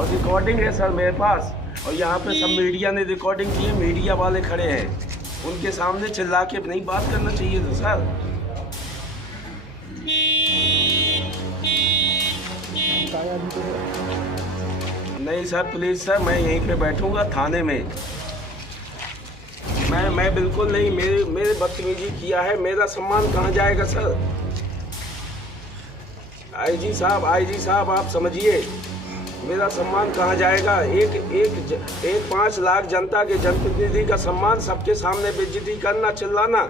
और रिकॉर्डिंग है सर मेरे पास। और यहाँ पे सब मीडिया ने रिकॉर्डिंग की है, मीडिया वाले खड़े हैं, उनके सामने चिल्ला के नहीं बात करना चाहिए था सर। नहीं सर, प्लीज़ सर, मैं यहीं पे बैठूंगा थाने में। मैं बिल्कुल नहीं, मेरे बदतमीजी किया है, मेरा सम्मान कहाँ जाएगा सर? आईजी साहब आप समझिए, मेरा सम्मान कहाँ जाएगा? एक 5 लाख जनता के जनप्रतिनिधि का सम्मान सबके सामने बेइज्जती करना, चिल्लाना।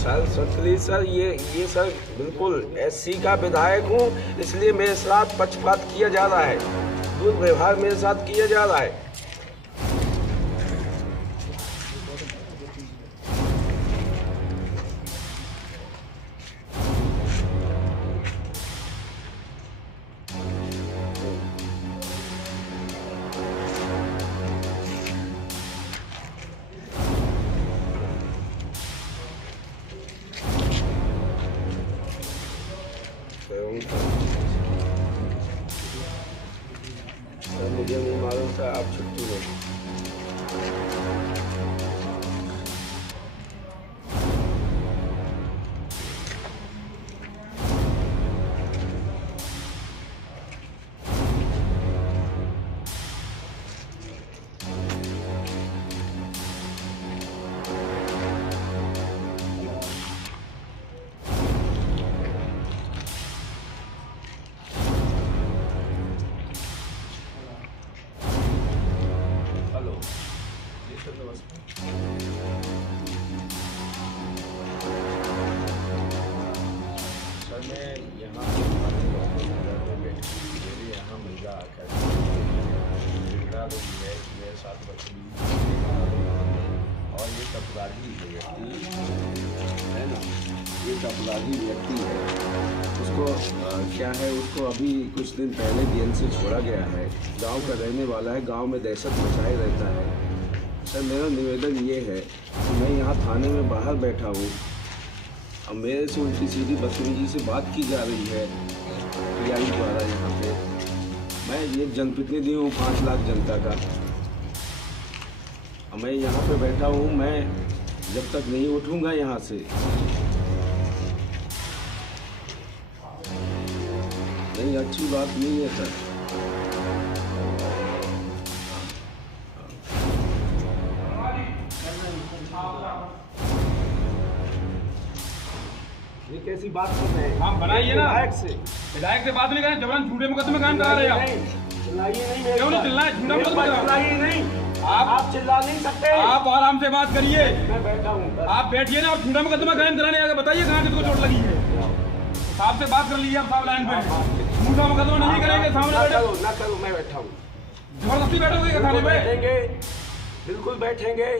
सर प्लीज सर, ये सर बिल्कुल एससी का विधायक हूँ, इसलिए मेरे साथ पक्षपात किया जा रहा है, दुर्व्यवहार मेरे साथ किया जा रहा है। सर मुझे नहीं मालूम था, आप छुट्टी में। सर मैं यहाँ महिला आकर बिगड़ा रही है, मेरे साथ और ये अपराधी व्यक्ति है ना, ये अपराधी व्यक्ति है, उसको क्या है, उसको अभी कुछ दिन पहले जेल से छोड़ा गया है, गांव का रहने वाला है, गांव में दहशत मचाए रहता है। सर मेरा निवेदन ये है कि मैं यहाँ थाने में बाहर बैठा हूँ, अब मेरे से उल्टी सीधी बदतमीजी से बात की जा रही है पीआई द्वारा। यहाँ पे मैं ये जनप्रतिनिधि हूँ 5 लाख जनता का, अब मैं यहाँ पे बैठा हूँ, मैं जब तक नहीं उठूँगा यहाँ से नहीं, अच्छी बात नहीं है सर। ये कैसी बात कर रहे हैं? आप बनाइए ना, विधायक से बात नहीं करें, जबरन झूठे मुकदमे कायम करा रहे हैं आप। चिल्लाइए नहीं, क्यों नहीं चिल्लाए? झूठा मुकदमा चिल्लाइए नहीं, आप चिल्ला नहीं सकते। आप आराम से बात करिए, मैं बैठा हूँ, आप बैठिए ना। आप झूठा मुकदमा कायम कराने आगे बताइए कहाँ किसको चोट लगी है। साहब से बात कर लीजिए, आप साहब लाइन पे। झूठा मुकदमा नहीं करेंगे, सामने बैठे ना करो, मैं बैठा हूँ, जबरदस्ती बैठोगे थाने पे? बैठेंगे, बिल्कुल बैठेंगे।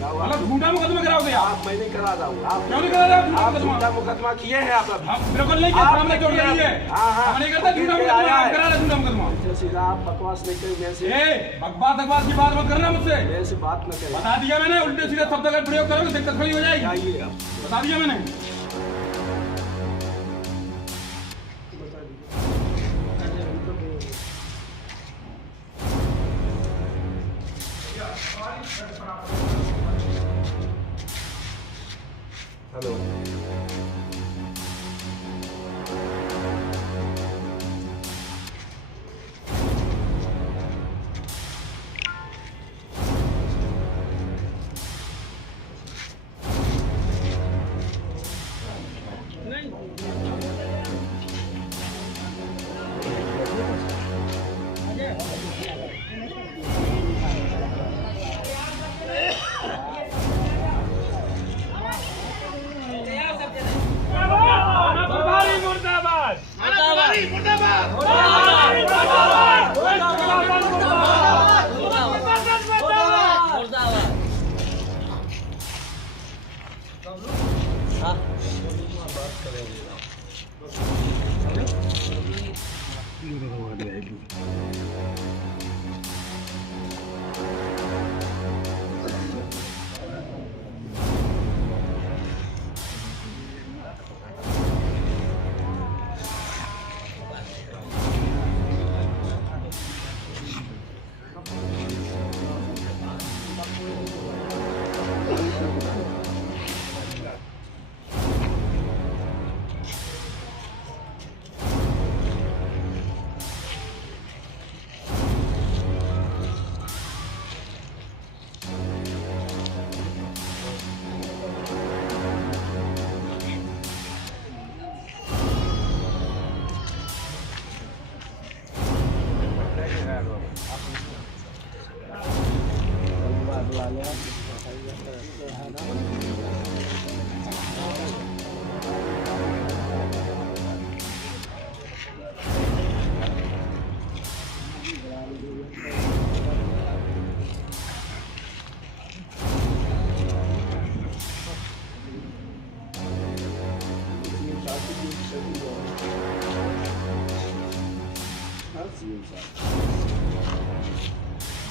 मतलब झूठा मुकदमा कराओगे आप? मैं नहीं करा रहा हूँ। आप क्यों नहीं करा रहे आप? आप झूठा मुकदमा किए हैं आप अभी? हम बिल्कुल नहीं किया, सामने चोट लगी है। हम नहीं करते झूठा मुकदमा, आप करा रहे झूठा मुकदमा। सीधा आप बकवास नहीं करें मेरे से। बकवास की बात मत करना मुझसे। मेरे से बात न करें। बता दिया मैंने, उल्टे सीधे शब्द अगर प्रयोग करोगे दिक्कत खड़ी हो जाएगी। आइए आप, बता दिया मैंने। हेलो,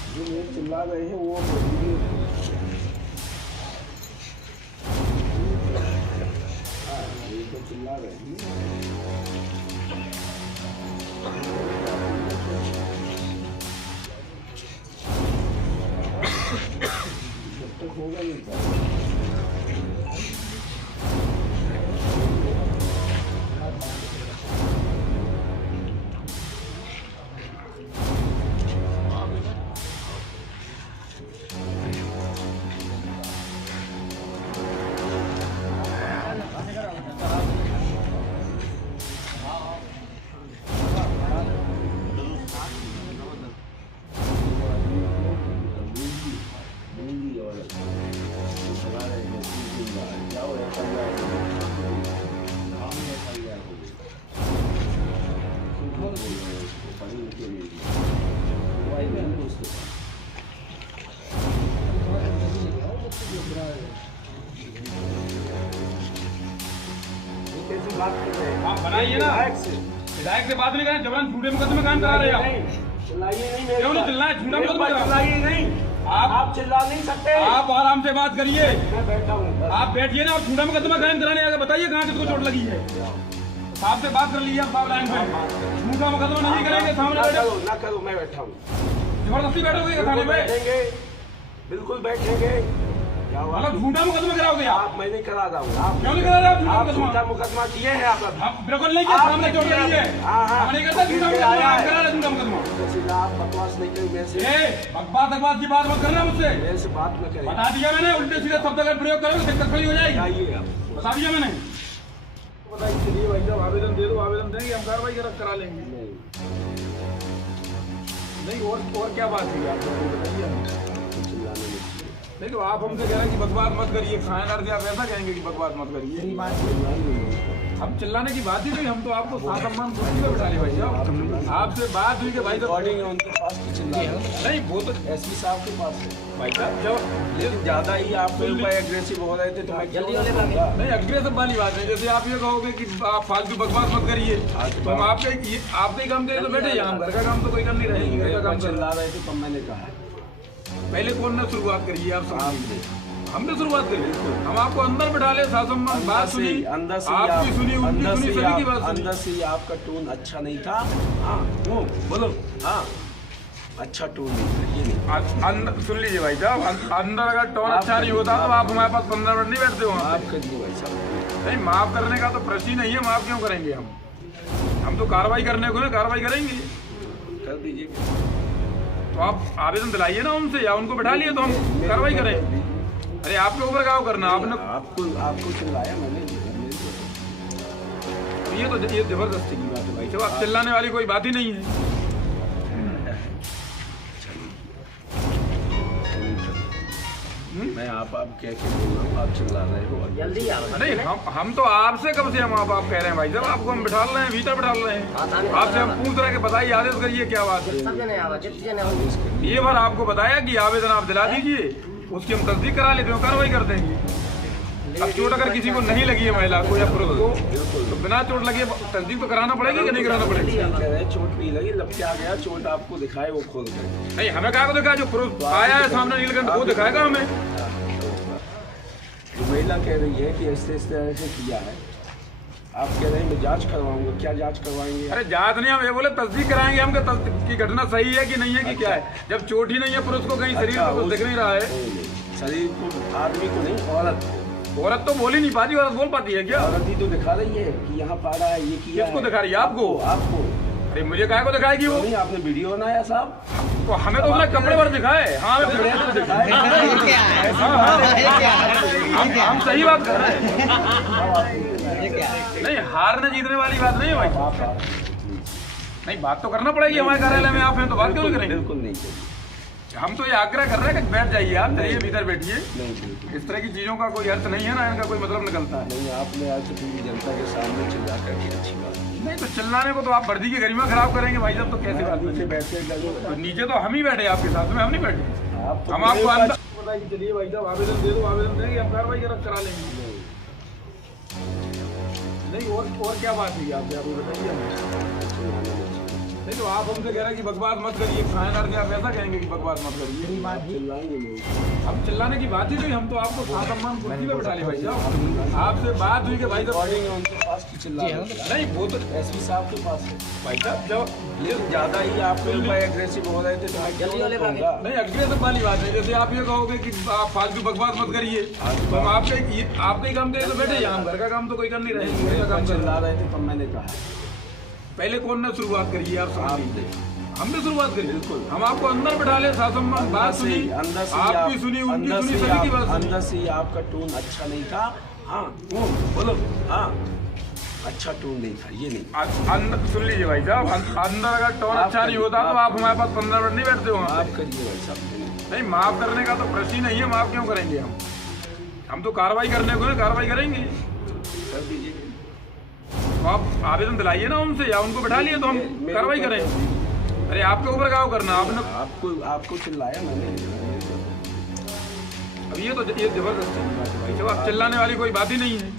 जो ये चिल्ला रहे हैं वो बोलिए। हाँ, ये तो चिल्ला रहे हैं। जब तक होगा नहीं था। आप बनाइए ना, विधायक से बात नहीं करें, जबरन झूठे मुकदमे काम करा रहे हैं। क्यों नहीं चिल्लाए? झूठा मुकदमा आप चिल्ला नहीं सकते। आप आराम से बात करिए। मैं बैठा हूँ। आप बैठिए ना, और झूठा मुकदमा कायम कराने आगे बताइए कहाँ किसको चोट लगी है। साहब से बात कर लीजिए, आप साहब लाइन पे। झूठा मुकदमा नहीं करेंगे, सामने बैठे ना करो, मैं बैठा हूँ। जबरदस्ती बैठोगे थाने में? बैठेंगे, बिल्कुल बैठेंगे। मतलब झूठा मुकदमा कराओगे आप? मैं नहीं करा रहा हूँ। आप क्यों नहीं करा रहे? आप झूठा मुकदमा किए हैं आप? बिल्कुल नहीं किया, सामने चोट लगी है। हम नहीं करते झूठा मुकदमा, आप करा रहे झूठा मुकदमा। आप बकवास नहीं करें मेरे से। बकवास की बात मत करना मुझसे। मेरे से बात न करें। बता दिया मैंने, उल्टे सीधे शब्द अगर प्रयोग करोगे दिक्कत खड़ी हो जाएगी। आइए आप। बता दिया मैंने। बताइए, चलिए भाई साहब आवेदन दे दो, आवेदन देंगे, हम कार्रवाई करा लेंगे। नहीं और क्या बात है आप बताइए। नहीं तो आप हमसे कह रहे हैं कि बकवास मत करिए, खानेदार से आप ऐसा कहेंगे कि बकवास मत करिए। हम चिल्लाने की बात ही नहीं, हम तो आपको साथ सम्मान कुर्सी पे बिठा ले भाई साहब। आपसे बात हुई कि भाई साहब उनके पास नहीं, वो तो एसपी साहब के पास है भाई साहब जब ये ज्यादा ही आप मेरे ऊपर एग्रेसिव हो रहे थे तो मैं जल्दी नहीं, अग्रेसिव वाली बात नहीं। जैसे आप ये कहोगे कि आप फालतू बकवास मत करिए तो हम आपके ही काम करें तो बैठे यहाँ, घर का काम तो कोई कर नहीं रहे, घर का काम चिल्ला रहे थे तब मैंने कहा पहले कौन ने शुरुआत करी है? आप समझिए, हमने शुरुआत करी। हम आपको अंदर बिठा ले, सासम्मान बात सुनी, अंदर से आपकी सुनी, उनकी सुनी, सभी की बात सुनी। अंदर से आपका टोन अच्छा नहीं था। हाँ वो बोलो। हाँ अच्छा टोन नहीं था, ये नहीं। सुन लीजिए भाई साहब, अंदर अगर टोन अच्छा नहीं होता तो आप हमारे पास 15 मिनट नहीं बैठते हो। माफ कर दिए भाई साहब। नहीं, माफ करने का तो प्रश्न ही नहीं है, माफ क्यों करेंगे हम तो कार्रवाई करने को ना कार्रवाई करेंगे। कर दीजिए तो आप आवेदन दिलाइए ना उनसे, या उनको बैठा लिए तो हम कार्रवाई करें। अरे आपके ऊपर क्या करना आपने? आपको चिल्लाया मैंने। ये जबरदस्ती की बात है भाई साहब, आप चिल्लाने वाली कोई बात ही नहीं है। मैं आप कह के बोल रहा हूँ, आप चिल्ला रहे हो जल्दी आओ। नहीं, हम तो आपसे कब से हम आप कह रहे हैं भाई साहब, आपको हम बिठा रहे हैं, भीतर बिठा रहे हैं। आपसे हम पूछ रहे हैं कि बताइए, आदेश करिए क्या बात है। ये बार आपको बताया कि आवेदन आप दिला दीजिए, उसकी हम तस्दीक करा लेते हैं, कार्रवाई कर देंगे। अब चोट अगर किसी को नहीं लगी है, महिला को या पुरुष को, तो बिना चोट लगे तस्दीक तो कराना पड़ेगी कि नहीं कराना पड़ेगी? चोट नहीं लगी, लपके आ गया, चोट आपको दिखाए वो खोल कर। नहीं, हमें क्या को दिखाया? जो पुरुष आया है सामने नीलकंठ, वो दिखाएगा हमें। महिला कह रही है कि इस तरह से किया है, आप कह रहे हैं मैं जांच करवाऊंगा। क्या जांच करवाएंगे? अरे जांच नहीं, हम ये बोले तस्दीक कराएंगे हम कि घटना सही है कि नहीं है कि क्या है। जब चोट ही नहीं है पुरुष को, कहीं शरीर को कुछ दिख नहीं रहा है। शरीर को, आदमी को नहीं, औरत को। औरत तो बोल ही नहीं पाती, औरत बोल पाती है क्या? औरत ही तो दिखा रही है कि यहाँ पारा है, ये किया। किसको दिखा रही है? आपको। अरे मुझे क्या को दिखाएगी वो? नहीं, आपने वीडियो बनाया साहब, तो हमें तो उसने कपड़े पर दिखाए। हाँ, हम सही बात कर रहे हैं। नहीं, हारने जीतने वाली बात नहीं है भाई। नहीं, बात तो करना पड़ेगी, हमारे कार्यालय में आप हैं तो बात क्यों नहीं करेंगे? बिल्कुल नहीं। हम तो ये आग्रह कर रहे हैं कि बैठ जाइए, आप चलिए भीतर बैठिए। इस तरह की चीजों का कोई अर्थ नहीं है ना, इनका कोई मतलब निकलता है नहीं। आपने आज पूरी जनता के सामने चिल्ला करके अच्छी बात नहीं, तो चिल्लाने को तो आप वर्दी की गरिमा खराब करेंगे भाई साहब, तो कैसे बात? नीचे बैठे, तो नीचे तो हम ही बैठे आपके साथ में, हम नहीं बैठे। हम आपको अंदर बताइए, चलिए भाई साहब आवेदन दे दो, आवेदन देंगे, हम कार्रवाई करा लेंगे। नहीं और क्या बात है आपसे, आप बताइए। नहीं तो आप हमसे कह रहे हैं कि बकवास मत करिए, थानेदार के आप ऐसा कहेंगे कि बकवास मत करिए। चिल्लाएंगे लोग। अब चिल्लाने की बात ही नहीं, हम तो आपको सम्मान कुर्सी पे बैठा ले भाई साहब। आपसे बात हुई कि भाई साहब उनके पास की चिल्ला नहीं, वो तो एसपी साहब के पास है भाई साहब जब ये ज़्यादा ही आपके ऊपर एग्रेसिव हो रहे थे तो मैं जल्दी वाले कहूँगा नहीं अग्रेसिव वाली बात है। जैसे आप ये कहोगे कि आप फालतू बकवास मत करिए, तो हम आपका ही काम करें तो बैठे यहाँ, घर का काम तो कोई कर नहीं रहे, घर का काम चल चिल्ला रहे थे तब मैंने कहा पहले कौन ने शुरुआत करी है आप समझ आप लीजिए। हमने शुरुआत करी, बिल्कुल। हम आपको अंदर बैठा ले, सासम्मान बात सुनी, अंदर से आपकी सुनी, उनकी सुनी, सभी की बात सुनी। अंदर से ही आपका टोन अच्छा नहीं था। हाँ वो बोलो हाँ अच्छा टोन नहीं था, ये नहीं अंदर सुन लीजिए भाई साहब, अंदर अगर टोन अच्छा नहीं होता तो आप हमारे पास 15 मिनट नहीं बैठते हो। आप करिए भाई साहब। नहीं माफ करने का तो प्रश्न ही नहीं है, माफ क्यों करेंगे हम तो कार्रवाई करने को कार्रवाई करेंगे। कर दीजिए तो आप आवेदन दिलाइए ना उनसे, या उनको बैठा लिए तो हम कार्रवाई करें। अरे आपके ऊपर क्या करना आपने, आपको चिल्लाया मैंने। अब ये तो ये जबरदस्ती की बात है भाई साहब, आप चिल्लाने वाली कोई बात ही नहीं है।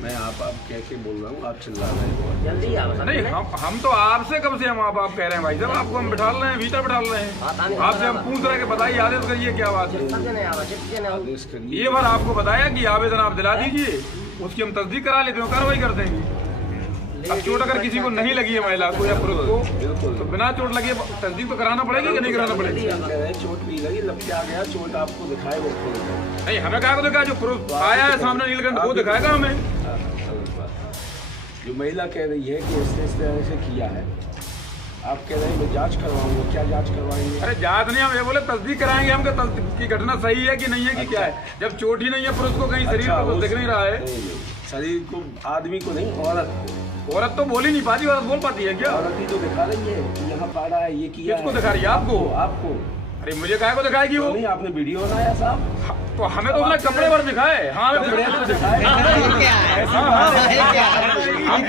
मैं आप कह के बोल रहा हूँ, आप चिल्ला रहे हो। जल्दी आओ सर। नहीं हम तो आपसे कब से हम आप कह रहे हैं भाई साहब, आपको हम बिठा रहे हैं, भीतर बिठा रहे हैं, आपसे हम पूछ रहे हैं कि बताइए आदेश करिए क्या बात है। सब जने आओ, जितने जने आओ। आदेश करिए। ये बार आपको बताया कि आवेदन आप दिला दीजिए, उसकी हम तस्दीक करा लेते हैं, कार्रवाई कर देंगे। अब चोट अगर किसी को नहीं लगी है महिला को या पुरुष को, तो बिना चोट लगे तस्दीक तो कराना पड़ेगी कि नहीं कराना पड़ेगी। कह रहे हैं चोट भी लगी, लपके आ गया, चोट आपको दिखाए वो खुद दिखाए। नहीं हमें क्या को दिखाया, जो पुरुष आया है सामने नीलकंठ वो दिखाएगा हमें। जो महिला कह रही है कि इसने इस तरह से किया है, आप कह रहे हैं मैं जांच करवाऊंगा, क्या जांच करवाएंगे? अरे जांच नहीं, हम ये बोले तस्दीक कराएंगे हम की घटना सही है कि नहीं है कि क्या है। जब चोट ही नहीं है पुरुष को, कहीं शरीर अच्छा, को दिख नहीं रहा है। शरीर को, आदमी को नहीं, औरत तो बोल ही नहीं पाती, औरत बोल पाती है क्या? औरत ही तो दिखा रही है कि यहाँ पाड़ा है, ये किया किसको है। दिखा रही है? आपको। अरे मुझे काहे को दिखाएगी वो? नहीं आपने वीडियो बनाया साहब, तो हमें तो उसने कपड़े पर दिखाए। हाँ हमें कपड़े कपड़े पर दिखाए।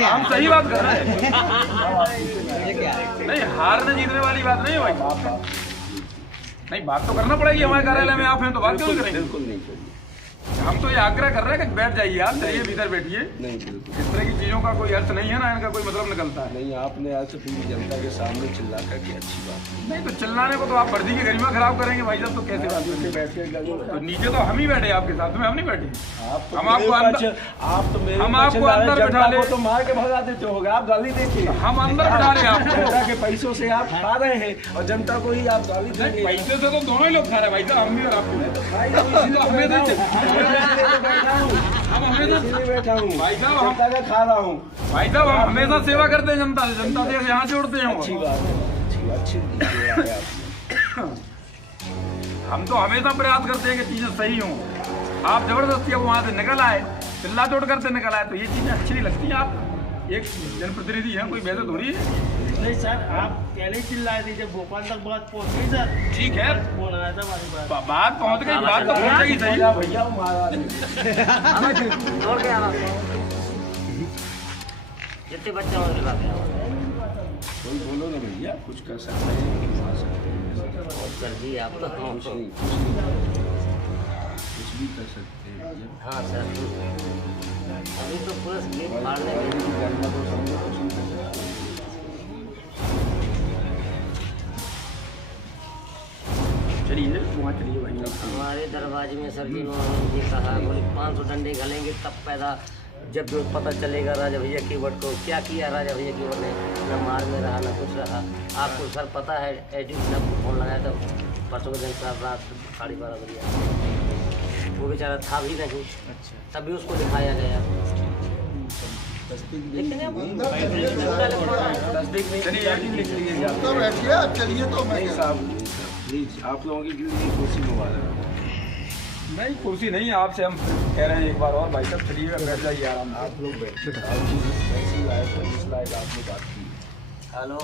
हम सही बात कर रहे हैं। नहीं हारने जीतने वाली बात नहीं है भाई। नहीं बात तो करना पड़ेगी, हमारे कार्यालय में आप हैं तो बात क्यों नहीं करेंगे? बिल्कुल नहीं करिए। हम तो ये आग्रह कर रहे हैं कि बैठ जाइए आप, जाइए भीतर बैठिए। नहीं बिल्कुल इस तरह की चीजों का कोई अर्थ नहीं है ना, इनका कोई मतलब निकलता है। नहीं, आपने आज से पूरी जनता के सामने चिल्ला करके अच्छी बात की। नहीं तो चिल्लाने को तो आप वर्दी की गरिमा खराब करेंगे भाई साहब, तो कैसे बात नीचे करेंगे? बैठ के तो नीचे तो हम ही बैठे आपके साथ में, हम नहीं बैठे। आप हम आपको अंदर, आप तो मेरे हम ऊपर आपको चिल्ला रहे, अंदर जनता बिठा ले। को तो मार के भगा देते होगे आप, गाली देके। हम अंदर बिठा रहे हैं आपको। जनता के पैसों से आप खा रहे हैं और जनता को ही आप गाली देंगे। पैसे से तो दोनों ही लोग खा रहे हैं भाई साहब, हम भी और आप भी। हम हमेशा बैठा हूँ भाई साहब, हम जनता का खा रहा हूँ। भाई साहब हम हमेशा सेवा करते हैं जनता से, जनता से यहाँ से उड़ते हैं अच्छी वो। बात है, अच्छी जोड़ा है आपने। हम तो हमेशा प्रयास करते हैं कि चीजें सही हों। आप जबरदस्ती अब वहाँ से निकल आए, चिल्ला चोट करते निकल आए, तो ये चीजें अच्छी नहीं लगती हैं। आप एक जनप्रतिनिधि हैं, कोई वैसे थोड़ी है। नहीं सर, आप पहले ही चिल्लाए थे, जब भोपाल तक बात पहुंच गई सर। ठीक है, फोन आया था हमारी बात। बात पहुँच गई, बात तो पहुँचेगी सही। भैया वो महाराज और क्या बात है? जितने बच्चे हैं उनकी बात है। कोई बोलो ना भैया, कुछ कर सकते हैं, घुमा सकते हैं। और सर जी आप तो हम कुछ तो नहीं, कुछ भी कर सकते हैं भैया। हाँ सर, अभी तो पुलिस गेट फाड़ने और में इनकी गरिमा को समझो, कुछ नहीं कर सकते। चलिए वहाँ चलिए भाई। हमारे दरवाजे में सर जी उन्होंने ये कहा, बोले 500 डंडे घलेंगे तब पैदा, जब पता चलेगा राजा भैया कीवर्ड को क्या किया राजा भैया कीवर्ड ने, न मार में रहा न कुछ रहा। आपको सर पता है एडिट ने फोन लगाया था परसों के दिन साहब रात 12:30 बजे, वो बेचारा था भी नहीं। अच्छा, तभी उसको दिखाया गया। लेकिन अब तस्दीक नहीं चलिए, लिख लीजिए तो बैठिए आप, चलिए तो मैं नहीं साहब, प्लीज आप लोगों की कुर्सी मुबारक। नहीं कुर्सी नहीं, आपसे हम कह रहे हैं एक बार और भाई साहब चलिए बैठ जाइए आराम से। आप लोग बैठे, ऐसी लायक इस लायक आपने बात की। हेलो,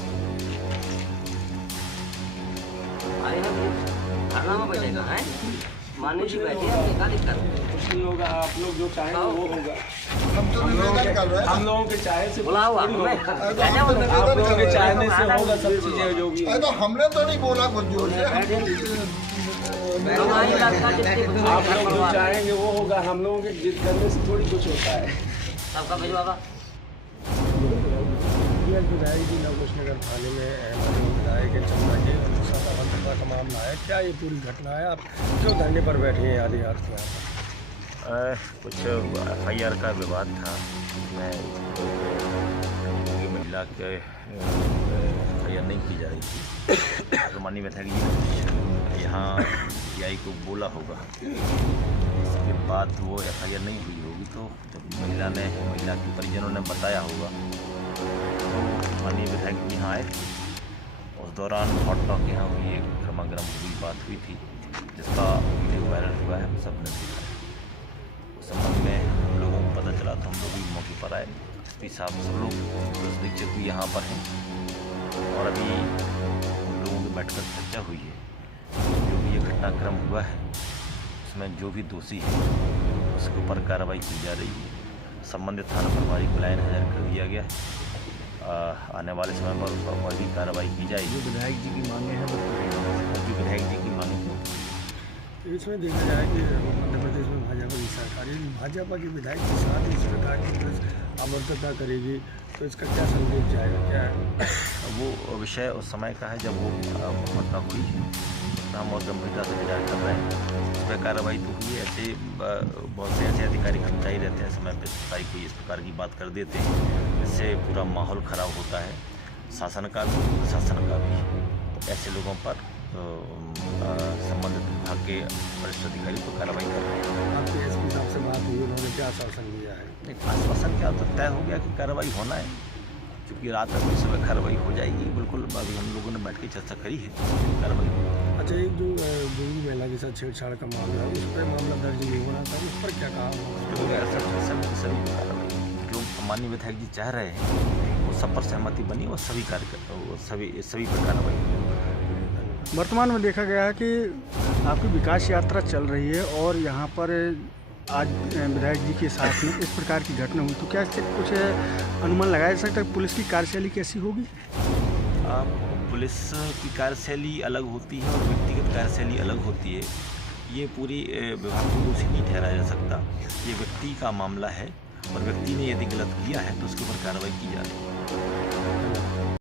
आए हैं धरना में बैठेगा है, माननीय जी बैठे हैं, क्या दिक्कत? कुछ नहीं होगा, आप लोग जो चाहेंगे वो होगा। हम तो निवेदन कर रहे हैं। हम लोगों के चाहे से बुलाओ आप थोड़ी हमें। होगा। हम तो आप निवेदन लोगों कर के रहे चाहने हैं। से होगा सब चीजें जो भी अरे तो हमने तो नहीं बोला कुछ जोर से। हमारी लगता जितनी आप लोग जो चाहेंगे वो होगा, हम लोगों के जिद करने से थोड़ी कुछ होता है। सबका भिजवा विधायक जी नवकुशनगर थाने में विधायक चंदा जी सत्ता का मामला है, क्या ये पूरी घटना है? आप क्यों धरने पर बैठे हैं आधी रात को? कुछ FIR का विवाद था, मैं महिला के FIR नहीं की जा रही थी, तो माननीय विधायक जी यहाँ PI को बोला होगा, इसके बाद वो FIR नहीं हुई होगी। तो जब महिला के परिजनों ने बताया होगा तो माननीय विधायक जी यहाँ आए। उस दौरान हॉट टॉक यहाँ हुई, एक गर्मा गर्म हुई बात हुई थी, जिसका वीडियो वायरल हुआ है, सबने देखा है। उस संबंध में हम लोगों को पता चला तो हम लोग भी मौके पर आए। SP साहब सब लोग पुलिस अधीक्षक भी यहाँ पर हैं और अभी हम लोगों की बैठकर चर्चा हुई है। जो भी ये घटनाक्रम हुआ है उसमें जो भी दोषी है उसके ऊपर कार्रवाई की जा रही है। संबंधित थाना प्रभारी को लाइन हाजिर कर दिया गया है। आने वाले समय पर उस पर भी कार्रवाई की जाएगी। जो विधायक जी की मांगे हैं वो विधायक जी की मांगे हैं। इसमें देखा जाए कि मध्य प्रदेश में भाजपा की सरकार, भाजपा के विधायक के साथ इस प्रकार की पुलिस अमरता करेगी तो इसका क्या संदेश जाएगा? क्या है वो विषय उस समय का है जब वो घटना हुई है, हम और गंभीरता से विचार कर रहे हैं। उस पर कार्रवाई तो हुई है। ऐसे बहुत से ऐसे अधिकारी कर्मचारी रहते हैं समय पर सफाई कोई इस प्रकार की बात कर देते हैं, इससे पूरा माहौल ख़राब होता है, शासन का भी प्रशासन का भी। तो ऐसे लोगों पर संबंधित विभाग के वरिष्ठ अधिकारी को कार्रवाई कर रहे हैं। आपके SP साहब से बात हुई, उन्होंने क्या आश्वासन दिया है? आश्वासन क्या तो तय हो गया कि कार्रवाई होना है, क्योंकि रात अभी सुबह कार्रवाई हो जाएगी। बिल्कुल अभी हम लोगों ने बैठ के चर्चा करी है, कार्रवाई। अच्छा, एक जो दूसरी महिला के साथ छेड़छाड़ का मामला है, उस पर मामला दर्ज नहीं होना था, उस पर क्या कहा? सभी को कार्रवाई जो माननीय विधायक जी चाह रहे हैं वो सब पर सहमति बनी और सभी सभी पर कार्रवाई। वर्तमान में देखा गया है कि आपकी विकास यात्रा चल रही है और यहाँ पर आज विधायक जी के साथ में इस प्रकार की घटना हुई, तो क्या इससे कुछ अनुमान लगाया जा सकता है पुलिस की कार्यशैली कैसी होगी? पुलिस की कार्यशैली अलग होती है और व्यक्तिगत कार्यशैली अलग होती है। ये पूरी विभाग को दोषी नहीं ठहराया जा सकता। ये व्यक्ति का मामला है और व्यक्ति ने यदि गलत किया है तो उसके ऊपर कार्रवाई की जा रही है।